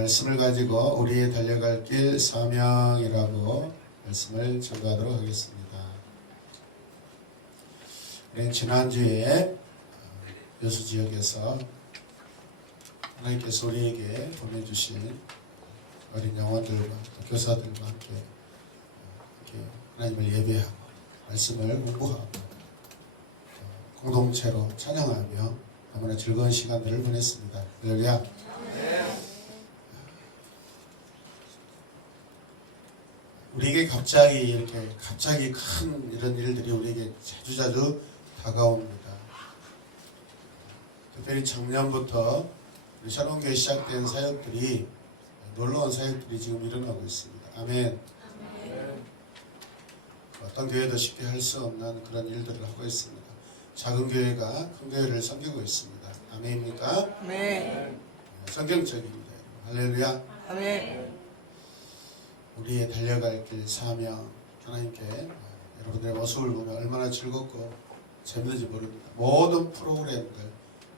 말씀을 가지고 우리의 달려갈 길 사명이라고 말씀을 증거하도록 하겠습니다. 우리는 지난주에 여수 지역에서 하나님께서 우리에게 보내주신 어린 영혼들과 교사들과 함께 이렇게 하나님을 예배하고 말씀을 공부하고 공동체로 찬양하며 너무나 즐거운 시간들을 보냈습니다. 할렐루야. 우리에게 갑자기 큰 이런 일들이 우리에게 자주자주 다가옵니다. 특별히 작년부터 우리 샤론교회 시작된 사역들이 놀라운 사역들이 지금 일어나고 있습니다. 아멘. 어떤 교회도 쉽게 할 수 없는 그런 일들을 하고 있습니다. 작은 교회가 큰 교회를 섬기고 있습니다. 아멘입니까? 아멘. 성경적입니다. 할렐루야. 아멘. 우리의 달려갈 길 사명, 하나님께 여러분들의 모습을 보면 얼마나 즐겁고 재밌는지 모릅니다. 모든 프로그램들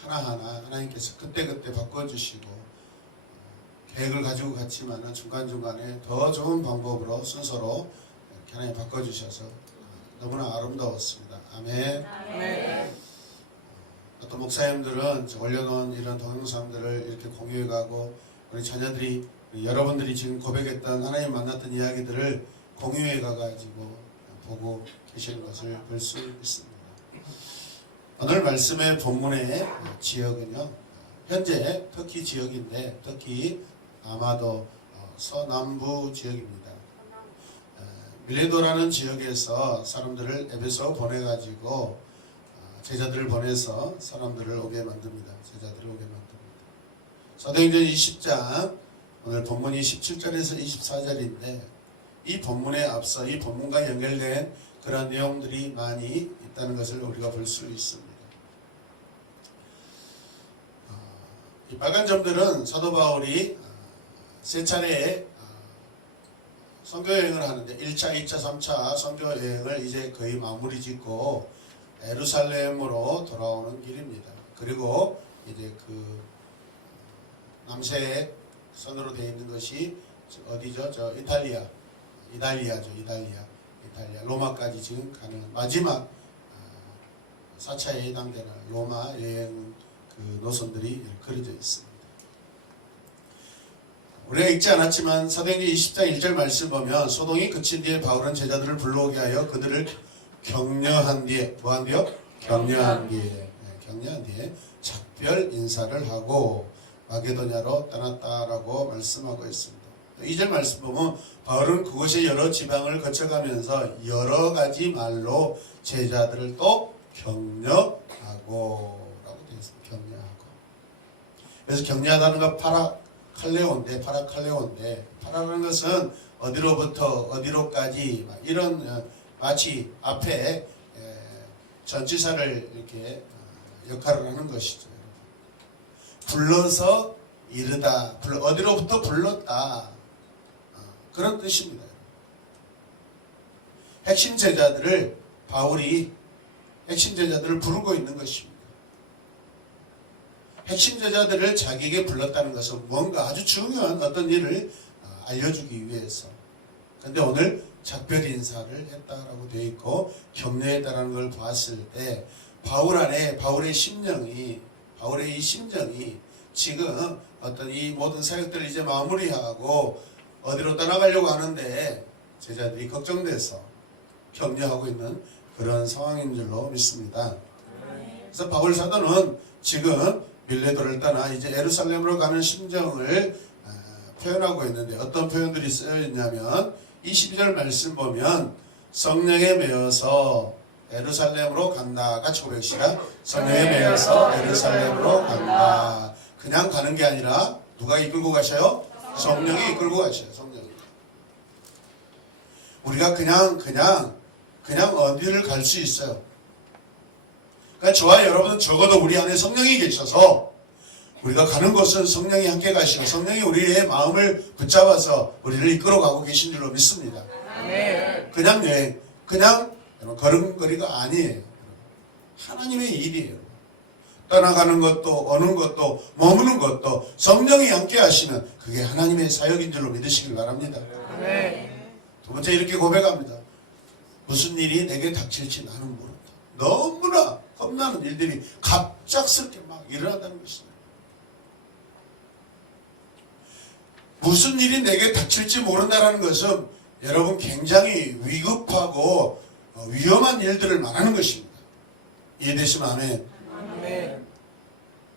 하나하나 하나님께서 그때그때 바꿔주시고 계획을 가지고 갔지만 중간중간에 더 좋은 방법으로 순서로 이렇게 하나님 바꿔주셔서 너무나 아름다웠습니다. 아멘. 아멘. 어떤 목사님들은 올려놓은 이런 동영상들을 이렇게 공유해가고 우리 자녀들이 여러분들이 지금 고백했던 하나님 만났던 이야기들을 공유해 가가지고 보고 계시는 것을 볼 수 있습니다. 오늘 말씀의 본문의 지역은요, 현재 터키 지역인데 터키 아마도 서남부 지역입니다. 밀레도라는 지역에서 사람들을 에베소 보내가지고 제자들을 보내서 사람들을 오게 만듭니다. 제자들을 오게 만듭니다. 사도행전 20장 오늘 본문이 17절에서 24절인데 이 본문에 앞서 이 본문과 연결된 그런 내용들이 많이 있다는 것을 우리가 볼 수 있습니다. 이 빨간 점들은 사도 바울이 세 차례 선교여행을 하는데 1차, 2차, 3차 선교여행을 이제 거의 마무리 짓고 예루살렘으로 돌아오는 길입니다. 그리고 이제 그 남색 선으로 되어 있는 것이 어디죠? 저 이탈리아죠. 이탈리아. 로마까지 지금 가는 마지막 4차에 해당되는 로마 여행 그 노선들이 그려져 있습니다. 우리가 읽지 않았지만 사도행전 20장 1절 말씀 보면 소동이 그친 뒤에 바울은 제자들을 불러오게 하여 그들을 격려한 뒤에 뭐한 뒤요? 격려한 뒤에 작별 인사를 하고 마게도냐로 떠났다라고 말씀하고 있습니다. 2절 말씀 보면 바울은 그곳의 여러 지방을 거쳐가면서 여러 가지 말로 제자들을 또 격려하고 라고 되어 있습니다. 격려하고. 그래서 격려하다는 건 파라칼레오인데 파라라는 것은 어디로부터 어디로까지 이런 마치 앞에 전치사를 이렇게 역할을 하는 것이죠. 불러서 이르다, 어디로부터 불렀다, 그런 뜻입니다. 핵심 제자들을 바울이 핵심 제자들을 부르고 있는 것입니다. 핵심 제자들을 자기에게 불렀다는 것은 뭔가 아주 중요한 어떤 일을 알려주기 위해서. 그런데 오늘 작별 인사를 했다라고 되어 있고 격려했다라는 걸 봤을 때 바울의 심정이 지금 어떤 이 모든 사역들을 이제 마무리하고 어디로 떠나가려고 하는데 제자들이 걱정돼서 격려하고 있는 그런 상황인 줄로 믿습니다. 그래서 바울 사도는 지금 밀레도를 떠나 이제 예루살렘으로 가는 심정을 표현하고 있는데 어떤 표현들이 쓰여 있냐면 22절 말씀 보면 성령에 매여서 예루살렘으로 간다. 같이 고백시다. 성령에 매여서 예루살렘으로 간다. 그냥 가는 게 아니라 누가 이끌고 가셔요? 성령이 이끌고 가셔요. 성령이. 우리가 그냥 어디를 갈 수 있어요. 그러니까 저와 여러분은 적어도 우리 안에 성령이 계셔서 우리가 가는 곳은 성령이 함께 가시고 성령이 우리의 마음을 붙잡아서 우리를 이끌어가고 계신 줄로 믿습니다. 그냥 여행, 그냥 걸음걸이가 아니에요. 하나님의 일이에요. 떠나가는 것도 오는 것도 머무는 것도 성령이 함께 하시면 그게 하나님의 사역인 줄로 믿으시길 바랍니다. 두 번째 이렇게 고백합니다. 무슨 일이 내게 닥칠지 나는 모른다. 너무나 겁나는 일들이 갑작스럽게 막 일어난다는 것입니다. 무슨 일이 내게 닥칠지 모른다는 것은 여러분 굉장히 위급하고 위험한 일들을 말하는 것입니다. 이해되시면 아멘.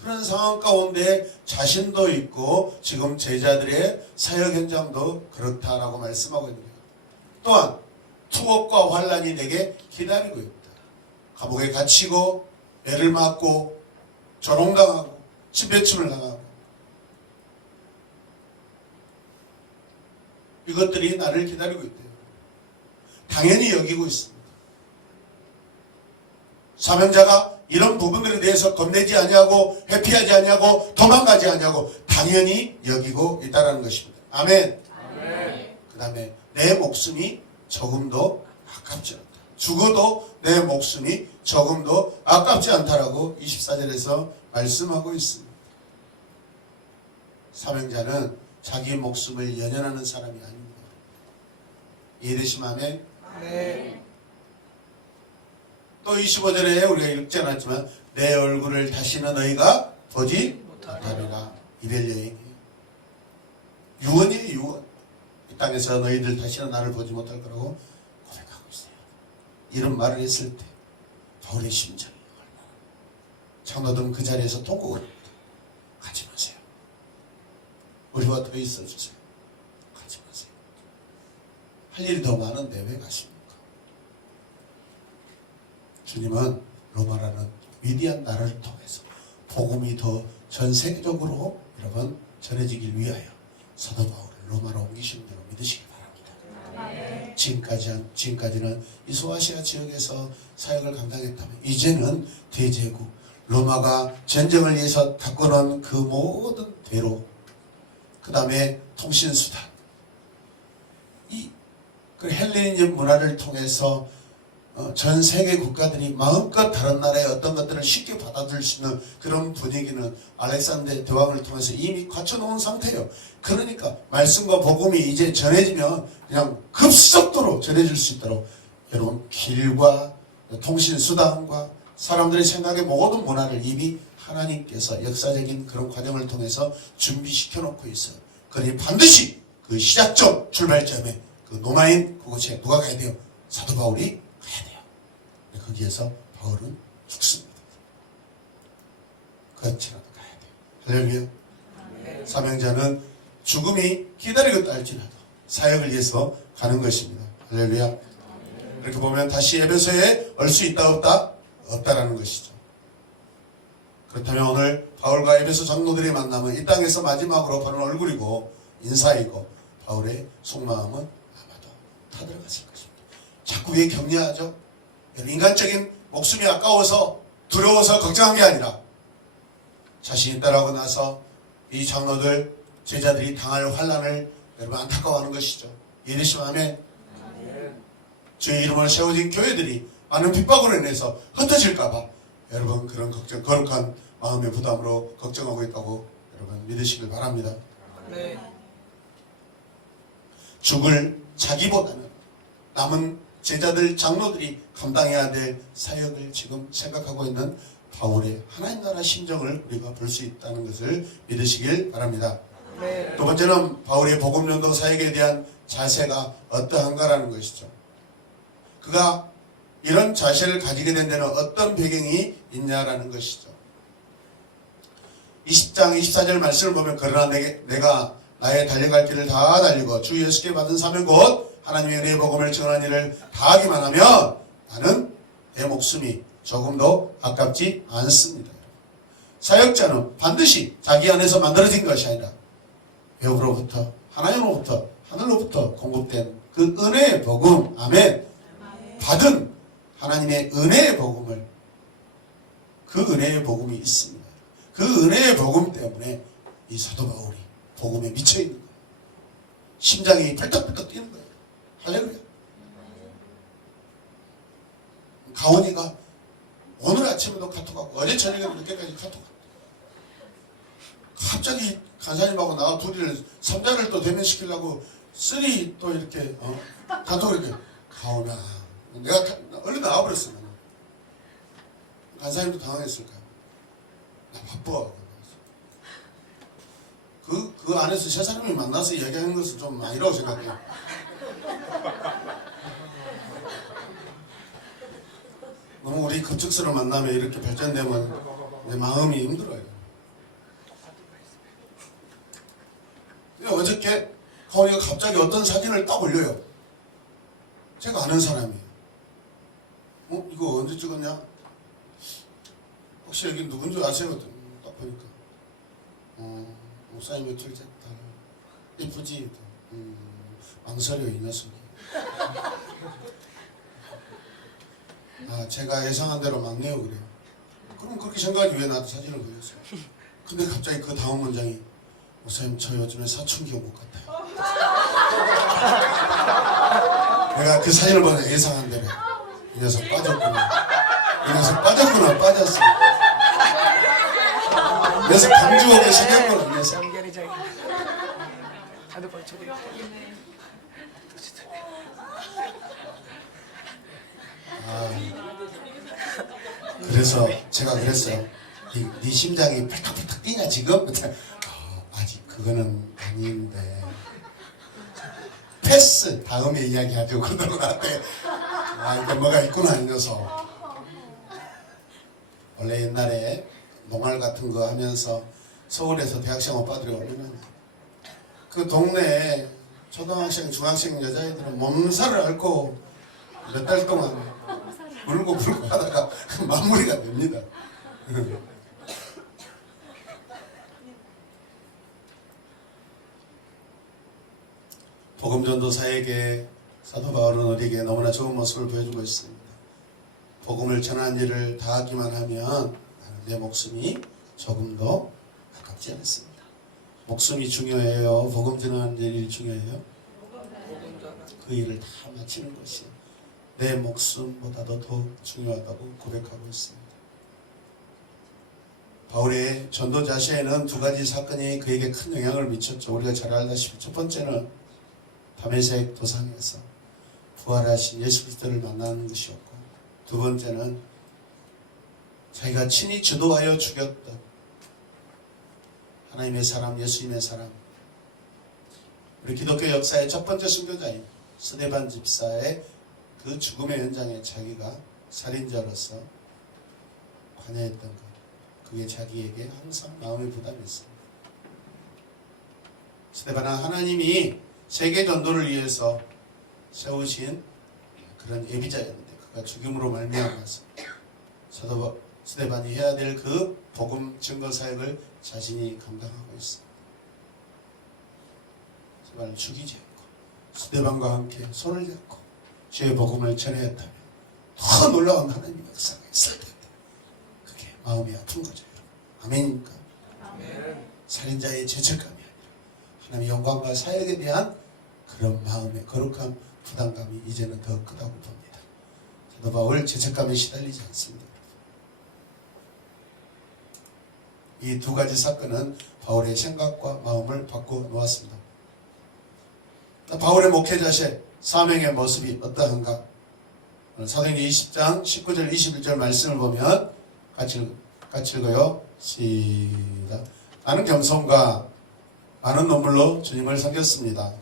그런 상황 가운데 자신도 있고 지금 제자들의 사역 현장도 그렇다라고 말씀하고 있는 거예요. 또한 투옥과 환란이 내게 기다리고 있다. 감옥에 갇히고 애를 맞고 조롱당하고 침배침을 당하고 이것들이 나를 기다리고 있대요. 당연히 여기고 있습니다. 사명자가 이런 부분들에 대해서 겁내지 아니하고 회피하지 아니하고 도망가지 아니하고 당연히 여기고 있다는 것입니다. 아멘. 그 다음에 내 목숨이 조금도 아깝지 않다. 죽어도 내 목숨이 조금도 아깝지 않다라고 24절에서 말씀하고 있습니다. 사명자는 자기 목숨을 연연하는 사람이 아닙니다. 이해되시면 아멘? 네. 또 25절에 우리가 읽지 않았지만 내 얼굴을 다시는 너희가 보지 못하리라. 이별 여행이에요. 유언이에요. 유언. 이 땅에서 너희들 다시는 나를 보지 못할 거라고 고백하고 있어요. 이런 말을 했을 때 바울의 심정이 얼마나 장로들은 그 자리에서 통곡을 합니다. 가지 마세요. 우리와 더 있어주세요. 가지 마세요. 할 일이 더 많은데 왜 가십니까? 주님은 로마라는 위대한 나라를 통해서 복음이 더 전 세계적으로 여러분 전해지길 위하여 사도 바울을 로마로 옮기신 대로 믿으시기 바랍니다. 지금까지는 이 소아시아 지역에서 사역을 감당했다면 이제는 대제국 로마가 전쟁을 위해서 바꿔놓은 그 모든 대로 그 다음에 통신수단 그 헬레니즘 문화를 통해서 전 세계 국가들이 마음껏 다른 나라의 어떤 것들을 쉽게 받아들일 수 있는 그런 분위기는 알렉산더 대왕을 통해서 이미 갖춰놓은 상태예요. 그러니까 말씀과 복음이 이제 전해지면 그냥 급속도로 전해질 수 있도록 여러분 길과 통신수단과 사람들의 생각의 모든 문화를 이미 하나님께서 역사적인 그런 과정을 통해서 준비시켜 놓고 있어요. 그러니 반드시 그 시작점 출발점에 그 노마인 그곳에 누가 가야 돼요? 사도 바울이 가야 돼요. 거기에서 바울은 죽습니다. 그렇지라도 가야 돼요. 할렐루야. 사명자는 죽음이 기다리고 있다 할지라도 사역을 위해서 가는 것입니다. 할렐루야. 이렇게 보면 다시 에베소에 올 수 있다 없다? 없다라는 것이죠. 그렇다면 오늘 바울과 에베소 장로들의 만남은 이 땅에서 마지막으로 바른 얼굴이고 인사이고 바울의 속마음은 아마도 타들어갔을 것입니다. 자꾸 왜 격려하죠? 인간적인 목숨이 아까워서 두려워서 걱정한 게 아니라 자신이 따라오고 나서 이 장로들 제자들이 당할 환난을 여러분 안타까워하는 것이죠. 이해되시면 아멘. 주의 이름으로 세워진 교회들이 많은 핍박으로 인해서 흩어질까봐 여러분 그런 걱정 거룩한 마음의 부담으로 걱정하고 있다고 여러분 믿으시길 바랍니다. 네. 죽을 자기보다는 남은 제자들 장로들이 감당해야 될 사역을 지금 생각하고 있는 바울의 하나님 나라 심정을 우리가 볼 수 있다는 것을 믿으시길 바랍니다. 네. 두 번째는 바울의 복음전도 사역에 대한 자세가 어떠한가라는 것이죠. 그가 이런 자세를 가지게 된 데는 어떤 배경이 있냐라는 것이죠. 20장 24절 말씀을 보면 그러나 내가 나의 달려갈 길을 다 달리고 주 예수께 받은 사명 곧 하나님의 은혜의 복음을 전하는 일을 다하기만 하면 나는 내 목숨이 조금도 아깝지 않습니다. 사역자는 반드시 자기 안에서 만들어진 것이 아니라 외부로부터 하나님으로부터 하늘로부터 공급된 그 은혜의 복음 아멘 받은 하나님의 은혜의 복음을 그 은혜의 복음이 있습니다. 그 은혜의 복음 때문에 이 사도 바울이 복음에 미쳐 있는 거예요. 심장이 펄떡펄떡 뛰는 거예요. 할렐루야. 가온이가 오늘 아침에도 카톡하고 어제 저녁에도 늦게까지 카톡하고 갑자기 간사님하고 나 둘이를 3자를 또 대면시키려고 쓰리 또 이렇게 단톡 이렇게 가오나 내가 얼른 나와버렸어. 나는. 간사님도 당황했을 거야. 나 바빠. 그 안에서 세 사람이 만나서 이야기하는 것은 좀 아니라고 생각해. 너무 우리 급작스러운 만남에 이렇게 발전되면 내 마음이 힘들어요. 어저께 가온이가 갑자기 어떤 사진을 딱 올려요. 제가 아는 사람이에요. 이거 언제 찍었냐? 혹시 여기 누군지 아세요? 딱 보니까 목사님 며칠 전 이쁘지? 망설여 이 녀석이. 아 제가 예상한 대로 막내요 그래요. 그럼 그렇게 생각하지 왜 나한테 사진을 보였어요? 근데 갑자기 그 다음 문장이 목사님 저 요즘에 사춘기 온 것 같아요. 내가 그 사진을 보면 예상한 대로 이 녀석 빠졌구나. 이 녀석 빠졌구나. 빠졌어. 이 녀석 강주옥에 생겼구나. 이 녀석. 연결이 저기. 다들 벌쳐도 있고. 그래서 제가 그랬어요. 네 심장이 팔딱팔딱 뛰냐 지금? 아직 그거는 아닌데 패스 다음에 이야기하죠. 그러더라고 나한테. 이게 뭐가 있구나 이 녀석. 원래 옛날에 농활 같은 거 하면서 서울에서 대학생 오빠들이 오면은 그 동네에 초등학생, 중학생 여자애들은 몸살을 앓고 몇 달 동안 울고 불고 하다가 마무리가 됩니다. 복음전도사에게 사도 바울은 우리에게 너무나 좋은 모습을 보여주고 있습니다. 복음을 전하는 일을 다하기만 하면 내 목숨이 조금도 아깝지 않습니다. 목숨이 중요해요? 복음 전하는 일이 중요해요? 그 일을 다 마치는 것이 내 목숨보다도 더 중요하다고 고백하고 있습니다. 바울의 전도 자세에는 두 가지 사건이 그에게 큰 영향을 미쳤죠. 우리가 잘 알다시피 첫 번째는 다메섹 도상에서 부활하신 예수 그리스도를 만나는 것이었고, 두 번째는 자기가 친히 주도하여 죽였던 하나님의 사람, 예수님의 사람, 우리 기독교 역사의 첫 번째 순교자인 스데반 집사의 그 죽음의 현장에 자기가 살인자로서 관여했던 것, 그게 자기에게 항상 마음의 부담이었습니다. 스데반은 하나님이 세계 전도를 위해서 세우신 그런 예비자였는데 그가 죽임으로 말미암아서 사도 스데반이 해야 될 그 복음 증거 사역을 자신이 감당하고 있습니다. 스데반을 죽이지 않고 스데반과 함께 손을 잡고 주의 복음을 전해했다면 더 놀라운 하나님의 역사가 있을 텐데 그게 마음이 아픈 거죠. 아멘입니까? 아멘. 살인자의 죄책감이 아니라 하나님의 영광과 사역에 대한 그런 마음의 거룩한 부담감이 이제는 더 크다고 봅니다. 사도 바울 죄책감에 시달리지 않습니다. 이 두 가지 사건은 바울의 생각과 마음을 바꿔 놓았습니다. 바울의 목회자세 사명의 모습이 어떠한가? 사도행전 20장 19절 21절 말씀을 보면 같이 읽어요. 시작. 나는 겸손과 많은 눈물로 주님을 섬겼습니다.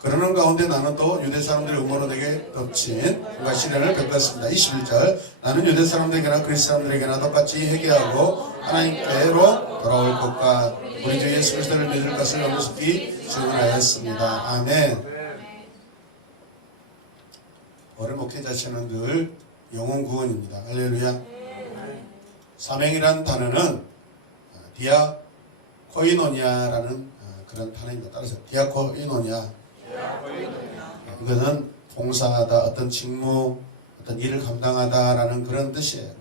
그러는 가운데 나는 또 유대 사람들의 음모로 내게 덮친 온갖 시련을 겪었습니다. 21절. 나는 유대 사람들에게나 그리스 사람들에게나 똑같이 회개하고 하나님께로 돌아올 것과 우리 주 예수 그리스도를 믿을 것을 엄숙히 증언하였습니다. 아멘. 바울의 목회자체는 늘 영혼 구원입니다. 할렐루야. 사명이라는 단어는 디아코이노니아라는 그런 단어입니다. 따라서 디아코이노니아. 이거는 봉사하다, 어떤 직무, 어떤 일을 감당하다라는 그런 뜻이에요.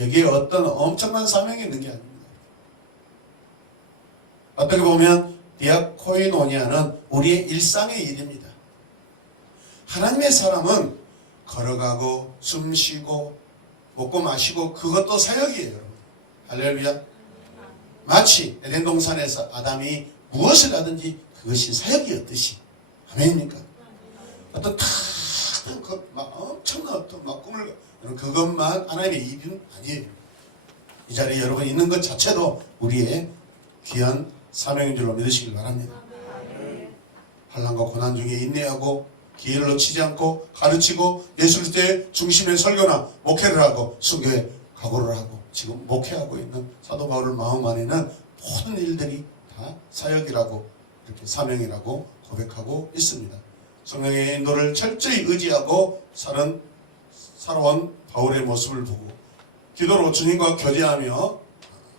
여기에 어떤 엄청난 사명이 있는 게 아닙니다. 어떻게 보면 디아코이노니아는 우리의 일상의 일입니다. 하나님의 사람은 걸어가고 숨 쉬고 먹고 마시고 그것도 사역이에요. 여러분. 할렐루야. 마치 에덴 동산에서 아담이 무엇을 하든지 그것이 사역이었듯이. 아멘입니까? 어떤 엄청난 어떤 꿈을 그것만 하나님의 일은 아니에요. 이 자리에 여러분 있는 것 자체도 우리의 귀한 사명인 줄로 믿으시길 바랍니다. 환난과 고난 중에 인내하고 기회를 놓치지 않고 가르치고 예술대 중심의 설교나 목회를 하고 순교에 각오를 하고 지금 목회하고 있는 사도 바울 마음 안에는 모든 일들이 다 사역이라고 이렇게 사명이라고 고백하고 있습니다. 성령의 인도를 철저히 의지하고 살아온 바울의 모습을 보고 기도로 주님과 교제하며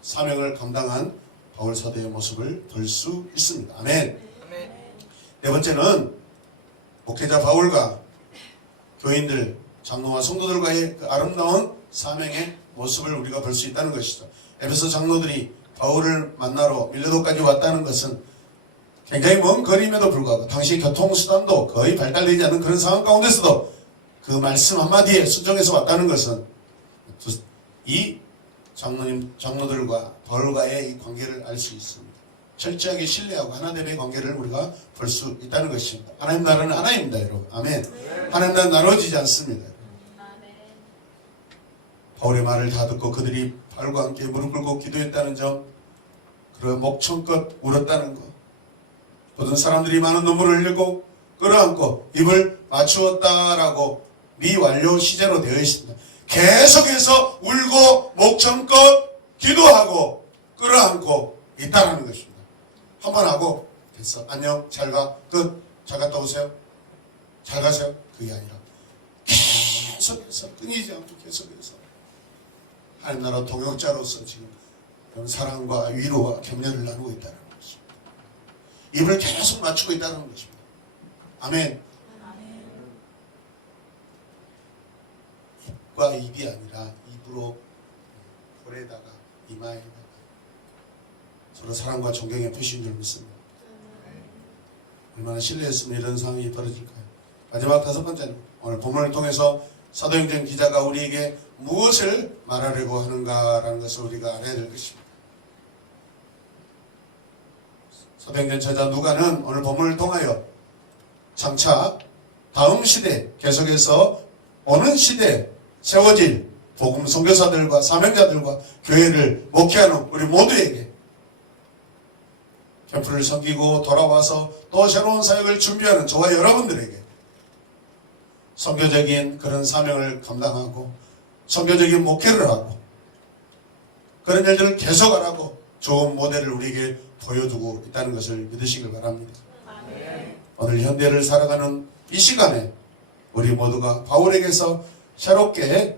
사명을 감당한 바울 사도의 모습을 볼 수 있습니다. 아멘. 네 번째는 목회자 바울과 교인들, 장로와 성도들과의 그 아름다운 사명의 모습을 우리가 볼 수 있다는 것이죠. 에베소 장로들이 바울을 만나러 밀레도까지 왔다는 것은 굉장히 먼 거리임에도 불구하고 당시 교통수단도 거의 발달되지 않은 그런 상황 가운데서도 그 말씀 한마디에 순종해서 왔다는 것은 이 장로들과 바울과의 이 관계를 알 수 있습니다. 철저하게 신뢰하고 하나됨의 관계를 우리가 볼 수 있다는 것입니다. 하나님 나라는 하나입니다, 여러분. 아멘. 하나님 나라는 나눠지지 않습니다. 바울의 말을 다 듣고 그들이 바울과 함께 무릎 꿇고 기도했다는 점, 그리고 목청껏 울었다는 것, 모든 사람들이 많은 눈물을 흘리고 끌어안고 입을 맞추었다라고 미완료 시제로 되어 있습니다. 계속해서 울고 목청껏 기도하고 끌어안고 있다는 것입니다. 한번 하고 됐어. 안녕. 잘 가. 끝. 잘 갔다 오세요. 잘 가세요. 그게 아니라 계속해서 끊이지 않고 계속해서 하나님 나라 동역자로서 지금 사랑과 위로와 격려를 나누고 있다는 것입니다. 입을 계속 맞추고 있다는 것입니다. 아멘. 입과 입이 아니라 입으로 볼에다가 이마에다가 서로 사랑과 존경의 표시인 줄 믿습니다. 얼마나 신뢰했으면 이런 상황이 벌어질까요? 마지막 다섯 번째는 오늘 본문을 통해서 사도행전 기자가 우리에게 무엇을 말하려고 하는가라는 것을 우리가 알아야 될 것입니다. 사도행전 저자 누가는 오늘 본문을 통하여 장차 다음 시대 계속해서 오는 시대에 세워질 복음 선교사들과 사명자들과 교회를 목회하는 우리 모두에게 캠프를 섬기고 돌아와서 또 새로운 사역을 준비하는 저와 여러분들에게 선교적인 그런 사명을 감당하고 선교적인 목회를 하고 그런 일들을 계속하라고 좋은 모델을 우리에게 보여두고 있다는 것을 믿으시길 바랍니다. 오늘 현대를 살아가는 이 시간에 우리 모두가 바울에게서 새롭게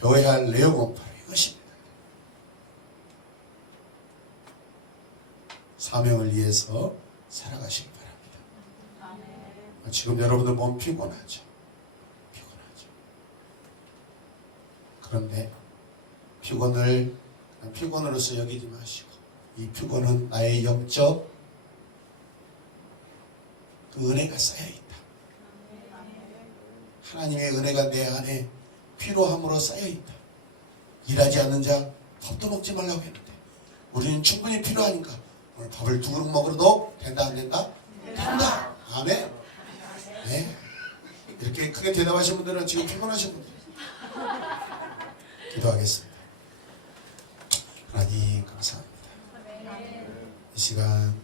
배워야 할 내용은 바로 이것입니다. 사명을 위해서 살아가시기 바랍니다. 지금 여러분들 몸 피곤하죠? 그런데 피곤을 피곤으로서 여기지 마시고 이 피곤은 나의 영적 그 은혜가 쌓여있다. 하나님의 은혜가 내 안에 피로함으로 쌓여있다. 일하지 않는 자 밥도 먹지 말라고 했는데 우리는 충분히 필요하니까 오늘 밥을 두 그릇 먹어도 된다 안 된다? 된다. 아멘. 네. 이렇게 크게 대답하신 분들은 지금 피곤하신 분들 기도하겠습니다. 하나님 감사합니다. 이 시간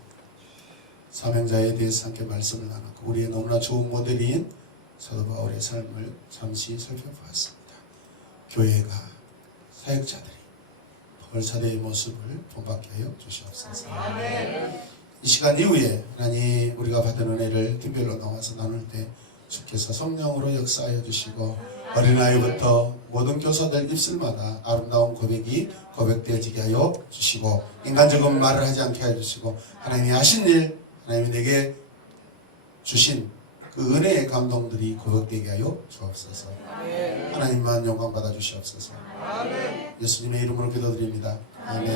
사명자에 대해서 함께 말씀을 나눴고 우리의 너무나 좋은 모델인 사도 바울의 삶을 잠시 살펴보았습니다. 교회가 사역자들이 바울 사도의 모습을 본받게 하여 주시옵소서. 이 시간 이후에 하나님 우리가 받은 은혜를 팀별로 나와서 나눌 때 주께서 성령으로 역사하여 주시고 어린아이부터 모든 교사들 입술마다 아름다운 고백이 고백되어지게 하여 주시고 인간적인 말을 하지 않게 하여 주시고 하나님이 하신 일 하나님이 내게 주신 그 은혜의 감동들이 고백되게 하여 주옵소서. 하나님만 영광 받아 주시옵소서. 예수님의 이름으로 기도드립니다. 아멘.